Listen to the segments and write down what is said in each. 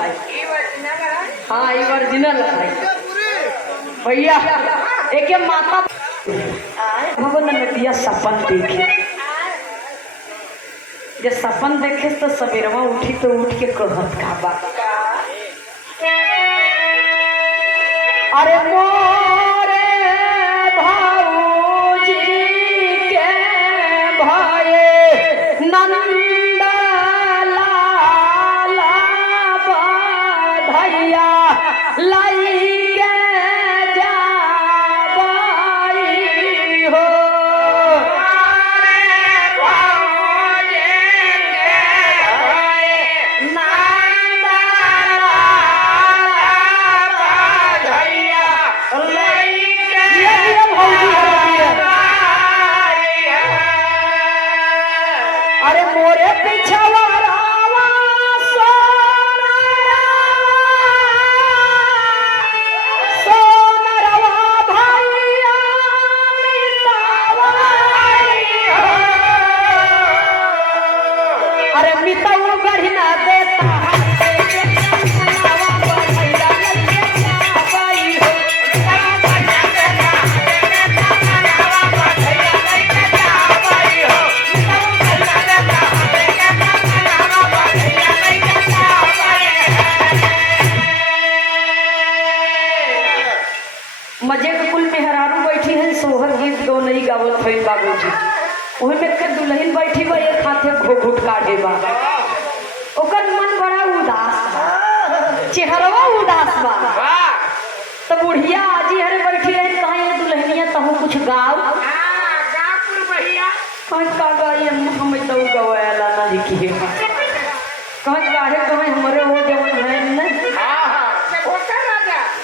है। हाँ ये ओरिजिनल है भैया। एक माता भगवान नदिया सपन देखे, जब सपन देखे तो सवेरवा उठी तो उठ के कहत का बा, अरे मोरे भाऊजी के भाई नंद लाला बधैया लाई के जाबाई हो। अरे मोरे पिछवा रावा सोनरवा भैया मितावा, अरे मिताऊ गढ़ी ना देता मजे के कुल मेहरारू बैठी है, सोहर गीत दो नहीं गावत है बाबूजी। वही में के दुल्हन बैठी बा, एक हाथे घोघुट काटे बा, ओकर मन बड़ा उदास बा, चेहरवा उदास बा। तो बुढ़िया आजी हरे बैठी रहे, कहा ये दुल्हनिया तहु कुछ गाओ का गाई हम तो गवाला ना लिखी है कहे काहे कहे हमारे वो जवन है न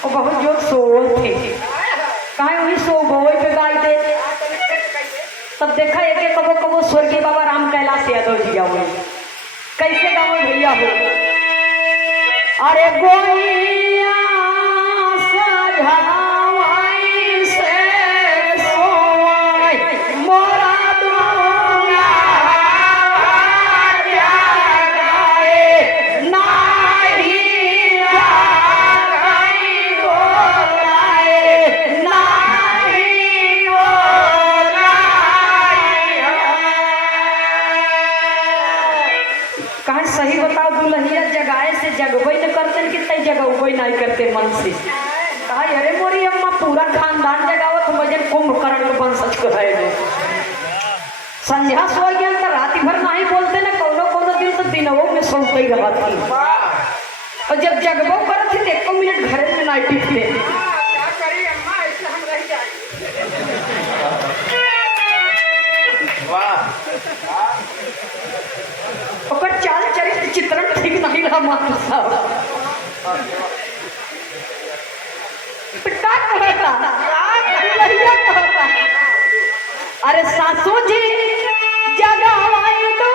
वो बहुत जोर सोवत थे, कहे वही सो बोए पे गाई दे। तब देखा एक एक कबो कबो स्वर्गीय बाबा राम कैलाश यादव जी गावे, कैसे गावे भैया हो। अरे गोइया सजावाई से सोई मोरा दूंगा जगाए नाही जागई बोलाए नाही कहा सही बताओ, दुल्हनिया जगाए से जगबई न करते कि तय जगबई नहीं करते मन से। कहा अरे मोरी अम्मा पूरा खानदान जगावत मजे कुंभकर्ण के वंशज कहे संध्या सो गया तो रात भर नहीं बोलते ना, कोनो कोनो दिन तो दिनों में सोते ही रहती, और जब जगबो करते थे 1 मिनट घरे में नहीं टिकते। ओकर चाल चरित्र चित्रण ठीक नहीं रहा मास्टर साहब। अरे सासू जी जगावाई दो